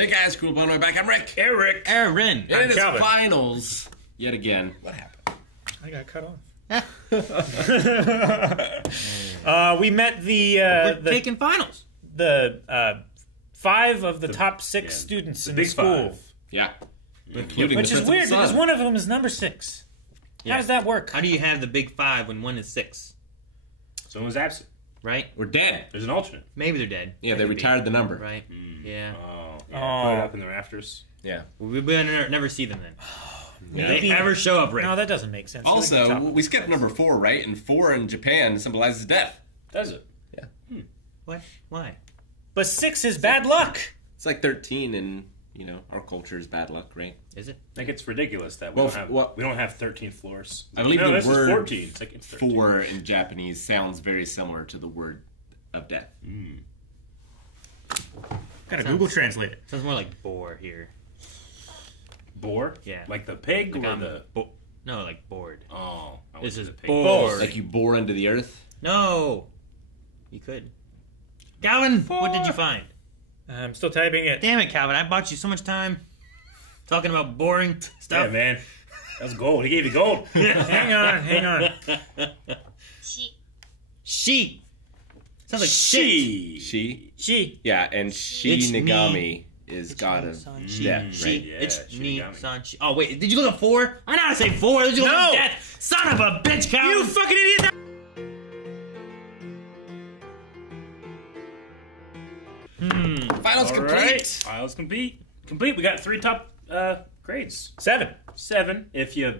Hey guys, cool blowing my back. I'm Rick. Eric. Aaron. And it is Calvin. finals yet again. What happened? I got cut off. We met We're taking finals. the 5 of the top 6 students in the big school. 5. Yeah. Including Which the is weird principal's because son. one of them is number 6. Yeah. How does that work? How do you have the big 5 when one is 6? Someone's absent. Right? We're dead. There's an alternate. Maybe they're dead. Yeah, they That could be. retired the number. Right? Yeah. Oh, Oh. Put it up in the rafters. Yeah. We'll never see them then. Yeah. If they ever show up, Rick. No, that doesn't make sense. Also, we skipped number 4, right? And 4 in Japan symbolizes death. Does it? Yeah. What? Why? But 6 is bad luck. It's like 13 in, our culture is bad luck, right? Is it? Like it's ridiculous that Well, we don't have 13 floors. I believe no, the this word is 14. It's like it's 13. 4 in Japanese sounds very similar to the word of death. Gotta Google Translate it. Sounds more like boar here. Boar? Yeah. Like the pig Like or I'm the... No, like bored. Oh. I This was is the pig. bored. Like you bore into the earth? No. You could. Calvin, what did you find? I'm still typing it. Damn it, Calvin. I bought you so much time talking about boring Yeah, stuff. man. That was gold. He gave you gold. Hang on. She. Sounds like shit. She? She. Yeah, and It's Shinigami is god of She. death, She. right? Yeah, It's me, Shinigami. son. She. Oh, wait. Did you look at 4? I know how to say 4. Did you look No. at death? Son of a bitch, Calvin. You fucking idiot! Finals All complete! right. Files complete. We got 3 top grades. 7. 7 if you...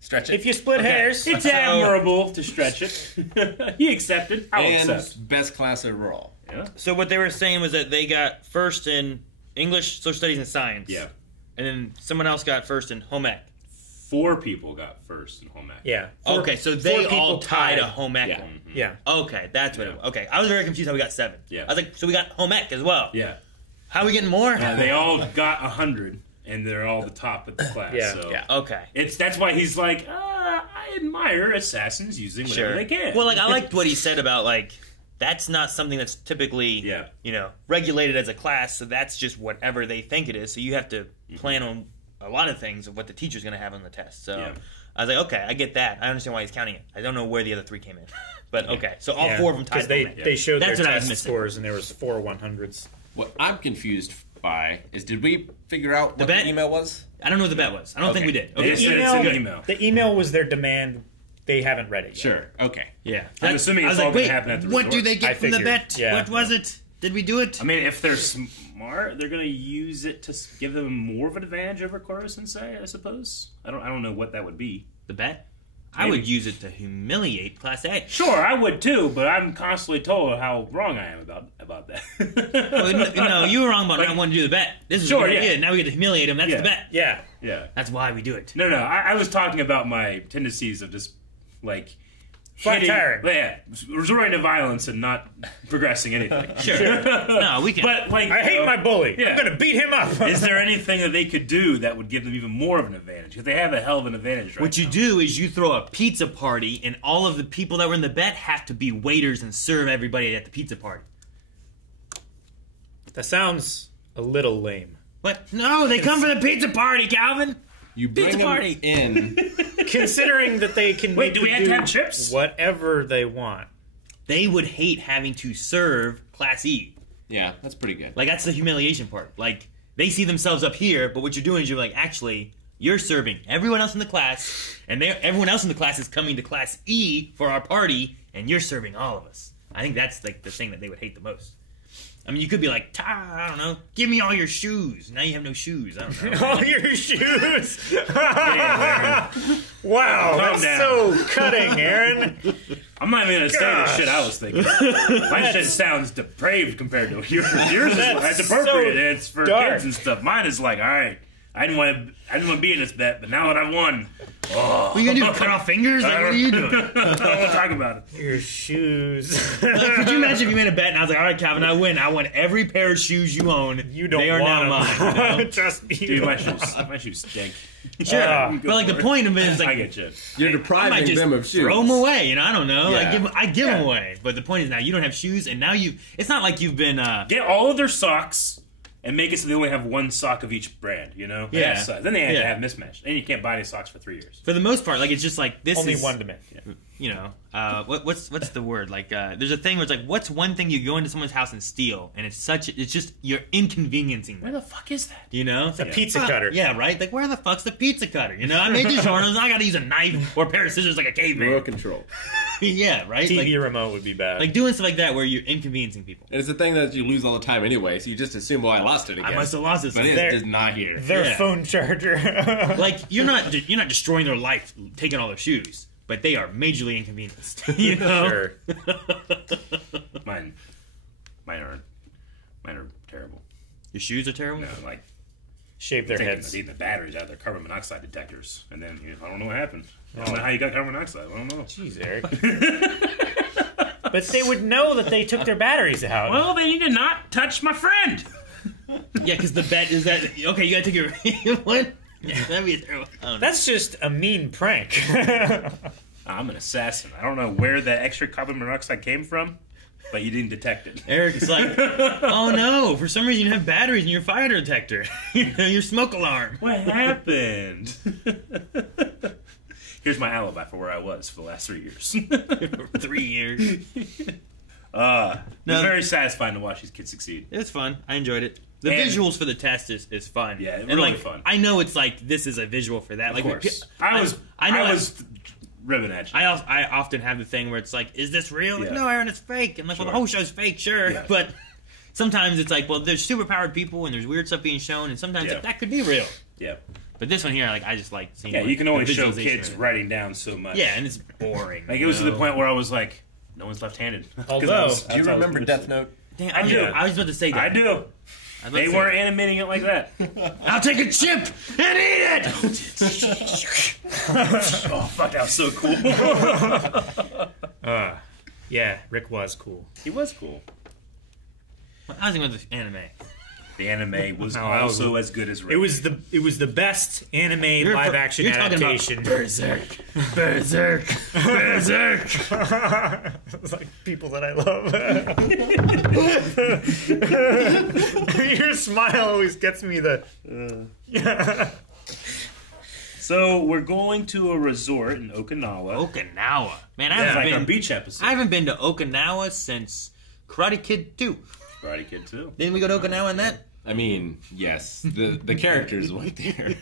Stretch it. If you split hairs. It's admirable to stretch it. He accepted. I'll and accept. best class overall. Yeah. So what they were saying was that they got first in English, social studies, and science. Yeah. And then someone else got first in home ec. 4 people got first in home ec. Yeah. Okay, so they people all tied a tied. home ec Yeah. one. Yeah. Okay, that's what it was. Okay, I was very confused how we got 7. Yeah. I was like, so we got home ec as well. Yeah. How are we getting more? They all got 100, and they're all the top of the class. Yeah. So Yeah, okay. that's why he's like, I admire assassins using whatever they can. Well, like, I liked what he said about, like, that's not something that's typically, regulated as a class, so that's just whatever they think it is. So you have to plan on a lot of things of what the teacher's going to have on the test. So Yeah. I was like, okay, I get that. I understand why he's counting it. I don't know where the other 3 came in. But, okay, so all 4 of them tied Because home ec. they showed That's their what I was test missing. scores and there was 4 100s. What I'm confused by is, did we figure out what bet? the email was? I don't know what the bet was. I don't think we did. They Okay. just said it's in the email. The email was their demand. They haven't read it yet. Sure. Okay. Yeah. I'm assuming I it's was all like, going wait, to happen at the what resort. do they get I from the figured, bet? yeah. What was it? Did we do it? I mean, if they're smart, they're going to use it to give them more of an advantage over Chorus and Say, I suppose. I don't know what that would be. The bet? I Maybe. would use it to humiliate Class A. Sure, I would too, but I'm constantly told how wrong I am about that. Well, no, you were wrong about not wanting to do the bet. This is Sure, a good yeah. idea. Now we get to humiliate him. That's Yeah. the bet. Yeah. Yeah. That's why we do it. No, I was talking about my tendencies of just, like... Flat tire. Yeah, resorting to violence and not progressing anything. Sure. No, we can. But, like... I hate my bully. Yeah. I'm going to beat him up. Is there anything that they could do that would give them even more of an advantage? Because they have a hell of an advantage right What you now. do is you throw a pizza party, and all of the people that were in the bet have to be waiters and serve everybody at the pizza party. That sounds a little lame. What? No, they come for the pizza party, Calvin. You bring Pizza them party. in. Considering that they can Wait, do we have to do have chips? whatever they want. They would hate having to serve Class E. Yeah, that's pretty good. Like, that's the humiliation part. Like, they see themselves up here, but what you're doing is you're like, actually, you're serving everyone else in the class, and everyone else in the class is coming to Class E for our party, and you're serving all of us. I think that's, like, the thing that they would hate the most. I mean, you could be like, I don't know, give me all your shoes. Now you have no shoes. I don't know. All your shoes. Damn, Wow, Calm that's down. so cutting, Aaron. I'm not even going to say the Gosh. shit I was thinking. My shit sounds depraved compared to yours. Yours is That's it's appropriate. so It's for dark. kids and stuff. Mine is like, all right, I didn't want to be in this bet, but now that I've won, What are you going to do, cut off fingers? Like, what are you doing? I don't want to talk about it. Your shoes. Like, could you imagine if you made a bet and I was like, all right, Calvin, I win. I want every pair of shoes you own. You don't They are want now them. mine. You know? Trust me. Dude, my shoes stink. Sure. Ah. But, like, the point of it is, like, I get you. You're I might depriving just them of shoes. throw them away. You know, I don't know. Yeah. Like, I give them away. But the point is now you don't have shoes, and now it's not like you've been, Get all of their socks And make it so they only have one sock of each brand, you know? Yeah. Then they have mismatched. And you can't buy any socks for 3 years. For the most part, like, it's just like, this Only is... one demand. You know, what's the word? Like, there's a thing where it's like, what's one thing you go into someone's house and steal? And it's just, you're inconveniencing Where them. the fuck is that? You know? A pizza cutter. Yeah, right? Like, where the fuck's the pizza cutter? You know, I made DiGiorno's, I gotta use a knife or a pair of scissors like a caveman. Remote control. Yeah, right? TV Like, remote would be bad. like, doing stuff like that where you're inconveniencing people. And it's a thing that you lose all the time anyway, so you just assume, well, I lost it again. I must have lost this. But There- it's just not here. Their Yeah. phone charger. Like, you're not destroying their life, taking all their shoes, but they are majorly inconvenienced. You know? Sure. Mine are terrible. Your shoes are terrible? No, like, Shave their heads. taking the batteries out of their carbon monoxide detectors. And then, I don't know what happened. I don't know how you got carbon monoxide. I don't know. Jeez, Eric. But they would know that they took their batteries out. Well, they need to not touch my friend. Yeah, because the bet is that, okay, you gotta take your... What? Yeah, that'd be a terrible... I don't know. That's just a mean prank. I'm an assassin. I don't know where the extra carbon monoxide came from, but you didn't detect it. Eric is like, oh no, for some reason you have batteries in your fire detector. Your smoke alarm. What happened? Here's my alibi for where I was for the last 3 years. 3 years. It was very satisfying to watch these kids succeed. It's fun. I enjoyed it. The And- visuals for the test is fun. Yeah, and really like, fun. I know it's like, this is a visual for that. Of Like, course. I was ribbing at you. I often have the thing where it's like, is this real? Like, Yeah. no, Aaron, it's fake. And like, well, the whole show's fake, sure. Yeah. But sometimes it's like, well, there's superpowered people and there's weird stuff being shown, and sometimes Yeah. like, that could be real. Yeah. But this one here, like, I just like seeing. Yeah, like, you can the only show visualization kids of it. writing down so much. Yeah, and it's boring. Like, it was to the point where I was like, no one's left-handed. 'Cause Although, Do you remember Death Note? Damn, I do. I was about to say that. I do. They weren't animating it like that. I'll take a chip and eat it. Oh, fuck, that was so cool. yeah, Rick was cool. He was cool. I was thinking about the anime. The anime was No, I was- also as good as Rick. It was the best anime live action you're talking about adaptation. Berserk, Berserk, Berserk. It's like people that I love. Your smile always gets me the. So we're going to a resort in Okinawa. Okinawa, man, It's like our beach episode. I haven't been to Okinawa since Karate Kid 2. Karate Kid too. Didn't we go to Okinawa in that? I mean, yes. The characters right there.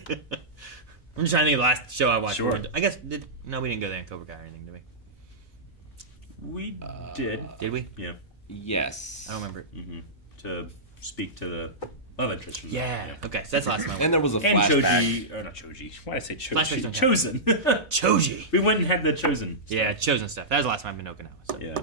I'm just trying to think of the last show I watched. Sure. I guess no, we didn't go there in Cobra Kai or anything, did we? We did. Did we? Yeah. Yes. I don't remember. To speak to the love interest. From Yeah. Okay, so that's the last time I And went. there was a And flashback. Choji, or not Choji. Why did I say Flashbacks Choji? don't count. Chosen. Choji. We went and had the Chosen. Yeah, Chosen stuff. That was the last time I've been to Okinawa. So. Yeah.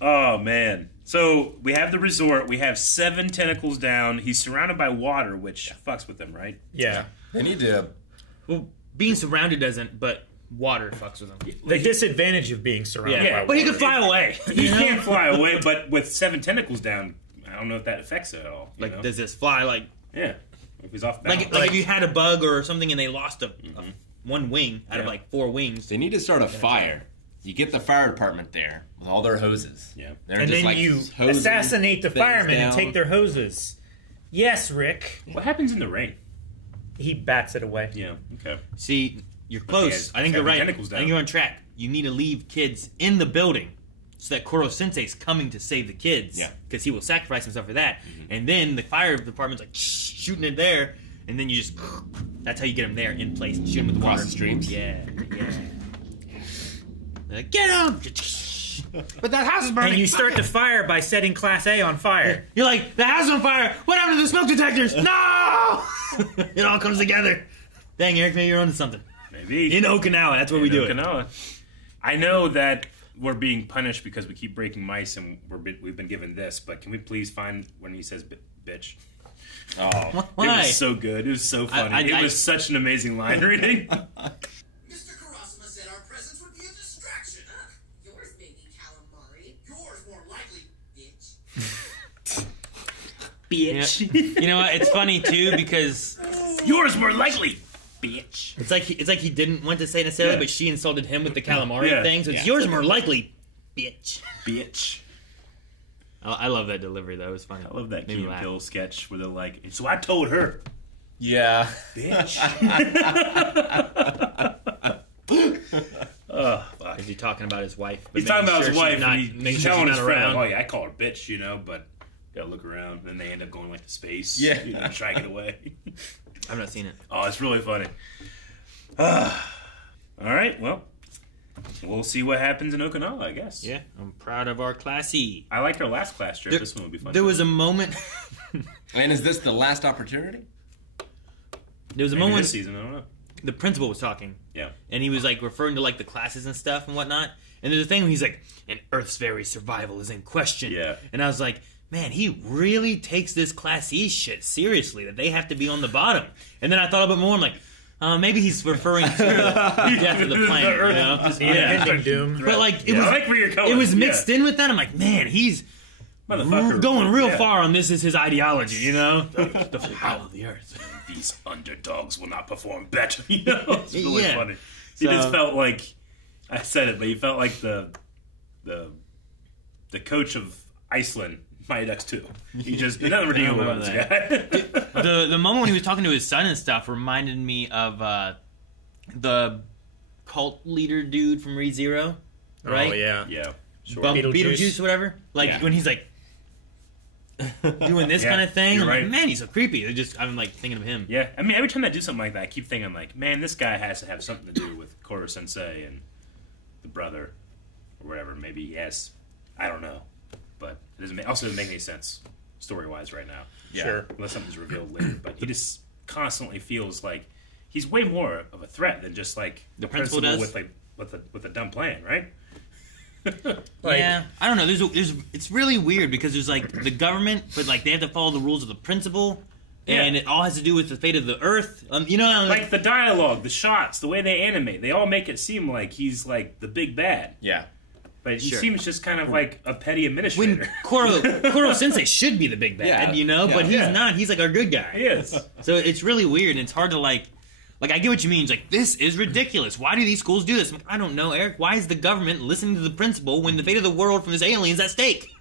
Oh man. So we have the resort. We have 7 tentacles down. He's surrounded by water, which fucks with him, right? Yeah. They need to. Well, being surrounded doesn't, but water fucks with him. The disadvantage of being surrounded Yeah, by but he water. could fly away. He can't fly away, but with 7 tentacles down, I don't know if that affects it at all. you Like, know? does this fly like Yeah. If he's off balance. like if you had a bug or something and they lost a one wing out of Yeah. like 4 wings? They need to start a fire. You get the fire department there with all their hoses. Yeah. They're And just then like you hosing assassinate the things firemen and down. take their hoses. Yes, Rick. What happens in the rain? He bats it away. Yeah. Okay. See, you're close. Yeah, I think you're seven right. I tentacles down. think you're on track. You need to leave kids in the building so that Koro Sensei's coming to save the kids. Yeah. Because he will sacrifice himself for that. And then the fire department's like shooting it there, and then you just that's how you get him there in place and shoot him with Across water. the streams? Yeah. They're like, get him! But that house is burning. And you start the fire by setting Class A on fire. You're like, the house is on fire. What happened to the smoke detectors? No! It all comes together. Dang, Eric, maybe you're onto something. Maybe. In Okinawa, that's where we do it. Okinawa. I know that we're being punished because we keep breaking mice and we've been given this, but can we please find when he says bitch? Oh. Why? It was so good. It was so funny. It was such an amazing line reading. Mr. Karasuma said our presence would be a distraction. Yours may be calamari. Yours more likely, bitch. You know what? It's funny too because Yours more likely, bitch. it's like he didn't want to say it necessarily, Yeah. but she insulted him with the calamari Yeah. thing. So it's Yeah. yours more likely, bitch. Bitch. I love that delivery, though. It was funny. I love that Made Key me and laugh. Peele sketch where they're like, so I told her, Yeah. bitch. Oh, fuck. Is he talking about his wife? But He's talking making about his sure wife, she's not- and he's making sure telling she's his not friend, around. oh yeah, I call her bitch, you know, but gotta look around, and they end up going like to space, Yeah. you know, try to get away. I've not seen it. Oh, it's really funny. All right, well, we'll see what happens in Okinawa, I guess. Yeah, I'm proud of our Class E. I liked our last class trip. There- This one would be fun. There too. was a moment. And is this the last opportunity? There was a Maybe moment. this season. I don't know. The principal was talking, Yeah. and he was like referring to like the classes and stuff and whatnot. And there's a thing where he's like, "And Earth's very survival is in question." Yeah. And I was like, man, he really takes this Class E shit seriously. That they have to be on the bottom. And then I thought a bit more. I'm like, maybe he's referring to the death of the planet. Earth You know? just- The Yeah. impending doom. But like it Yeah, was, I like where you're going. it was Yeah. mixed in with that. I'm like, man, he's Motherfucker. going real Yeah. far on this. Is his ideology? You know, the fall of the Earth. These underdogs will not perform better. You know, it's really Yeah. funny. He So- just felt like I said it, but he felt like the coach of Iceland, Mighty Ducks 2. He just nothing redeemable about this guy. The moment when he was talking to his son and stuff reminded me of the cult leader dude from ReZero, right? Oh, yeah. Yeah, sure. Beetlejuice, or whatever. Like Yeah. when he's like doing this Yeah, kind of thing. you're I'm right. like, man, he's so creepy. I'm like thinking of him. Yeah, I mean, every time I do something like that, I keep thinking, like, man, this guy has to have something to do with Koro Sensei and the brother, or whatever. Maybe he has. I don't know. But it doesn't make any sense, story-wise, right now. Yeah. Sure. Unless something's revealed later. But he just constantly feels like he's way more of a threat than just, like, The a principal does? with a dumb plan, right? Like, Yeah, I don't know. It's really weird because there's like the government, but like they have to follow the rules of the principal, and Yeah. it all has to do with the fate of the Earth. You know, Like, the dialogue, the shots, the way they animate, they all make it seem like he's, like, the big bad. Yeah. But he Sure. seems just kind of like a petty administrator. when Koro Sensei should be the big bad, Yeah. you know, but he's Yeah. not. He's like our good guy. He is. So it's really weird, and it's hard to like I get what you mean. It's like, this is ridiculous. Why do these schools do this? I'm like, I don't know, Eric. Why is the government listening to the principal when the fate of the world from this alien is at stake?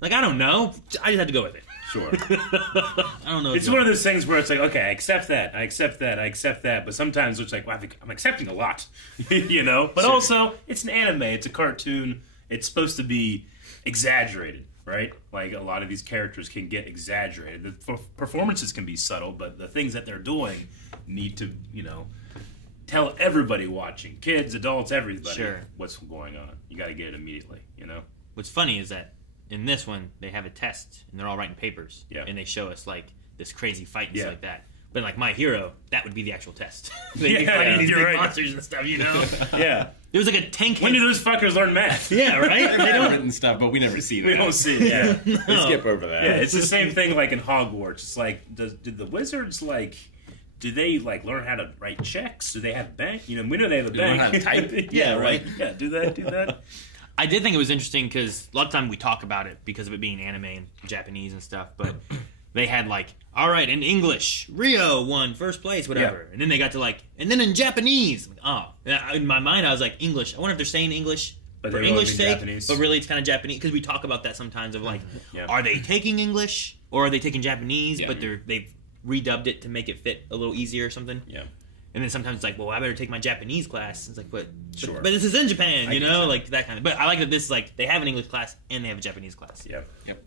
Like, I don't know. I just had to go with it. Sure. I don't know. It's one of those things where it's like, okay, I accept that, I accept that, I accept that, but sometimes it's like, well, I'm accepting a lot, you know? But also, it's an anime, it's a cartoon, it's supposed to be exaggerated, right? Like, a lot of these characters can get exaggerated. The performances can be subtle, but the things that they're doing need to, you know, tell everybody watching, kids, adults, everybody, Sure. what's going on. You got to get it immediately, you know? What's funny is that in this one, they have a test, and they're all writing papers. Yeah. And they show us, like, this crazy fight and Yeah. stuff like that. But, like, My Hero, that would be the actual test. They'd be Yeah, fighting these you're big right. monsters and stuff, you know? Yeah. There was, like, a tank When head- do those fuckers learn math? Yeah, right? They don't written stuff, but we never see that. We don't see it, yeah. We skip over that. Yeah, it's the same thing like in Hogwarts. It's like, did the wizards, like, do they, like, learn how to write checks? Do they have bank? You know, we know they have a they learn bank. how to type? yeah, Yeah, right. right. Yeah, do that. I did think it was interesting because a lot of time we talk about it because of it being anime and Japanese and stuff, but they had like, all right, in English, Rio won first place, whatever. Yeah. And then they got to like, and then in Japanese, oh, in my mind I was like, English. I wonder if they're saying English But for they English really sake, mean Japanese. but really it's kind of Japanese because we talk about that sometimes of like, Yeah. are they taking English or are they taking Japanese? Yeah. But they've redubbed it to make it fit a little easier or something. Yeah. And then sometimes it's like, well, I better take my Japanese class. It's like, Sure. but this is in Japan, I you get know, that. like that kind of. But I like that this is like they have an English class and they have a Japanese class. Yeah. Yep.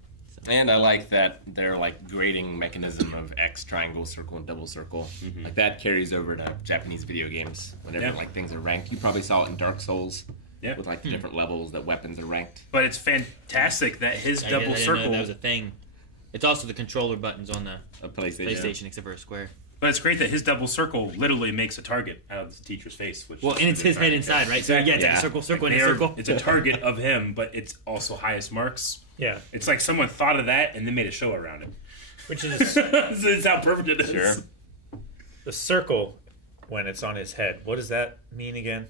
And I like that their like grading mechanism of X, triangle, circle, and double circle. Like that carries over to Japanese video games. Whenever Yeah. like things are ranked, you probably saw it in Dark Souls. Yeah. With like the different levels that weapons are ranked. But it's fantastic that his I double didn't know circle. that was a thing. It's also the controller buttons on the A PlayStation. PlayStation, except for a square. But it's great that his double circle literally makes a target out of the teacher's face. Which Well, and it's his head inside, right? So yeah, it's like Yeah. a circle, circle, They and a are- circle. It's a target of him, but it's also highest marks. Yeah. It's like someone thought of that and then made a show around it. Which is It's how perfect it is. Sure. the circle when it's on his head. What does that mean again?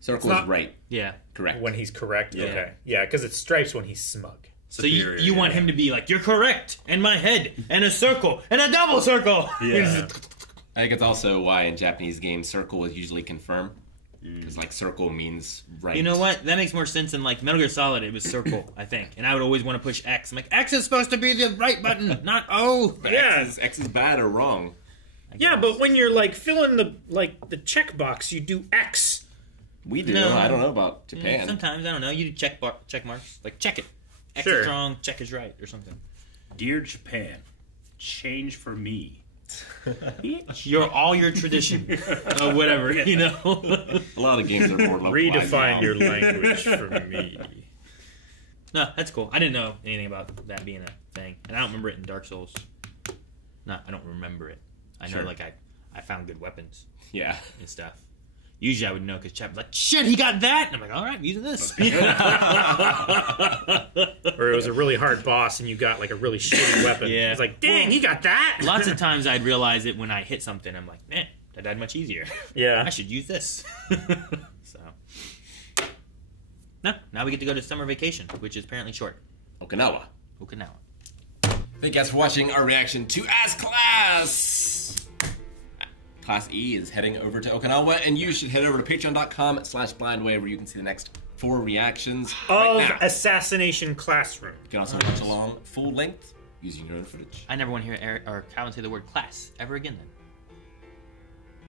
Circle It's is not- right. Yeah. Correct. When he's correct? Yeah. Okay. Yeah, because it's stripes when he's smug. So you Superior, want yeah. him to be like, you're correct, and my head, and a circle, and a double circle. Yeah. I think it's also why in Japanese games, circle is usually confirm. Because like circle means right. You know what? That makes more sense than like Metal Gear Solid. It was circle, I think, and I would always want to push X. I'm like, X is supposed to be the right button, not O. But Yeah. X is bad or wrong. Yeah, but when you're like filling the checkbox, you do X. We do. No. I don't know about Japan. Sometimes I don't know. You do check marks, like check it. X Sure. is wrong, check is right, or something. Dear Japan, change for me. All your tradition, whatever, you know. A lot of games are more localized Redefine now. your language for me. No, that's cool. I didn't know anything about that being a thing, and I don't remember it in Dark Souls. No, I don't remember it. I know, Sure. like I found good weapons Yeah. and stuff. Usually I would know because Chap was like, "Shit, he got that," and I'm like, "All right, I'm using this." Or it was a really hard boss and you got like a really shitty weapon. Yeah. It's like, dang, he got that. Lots of times I'd realize it when I hit something. I'm like, man, that died much easier. Yeah. I should use this. So, no, now we get to go to summer vacation, which is apparently short. Okinawa. Okinawa. Thank you guys for watching our reaction to As Class. Class E is heading over to Okinawa, and you should head over to patreon.com/blindway where you can see the next 4 reactions Of right now. Assassination Classroom. You can also watch along full length using your own footage. I never want to hear Eric or Calvin say the word class ever again then.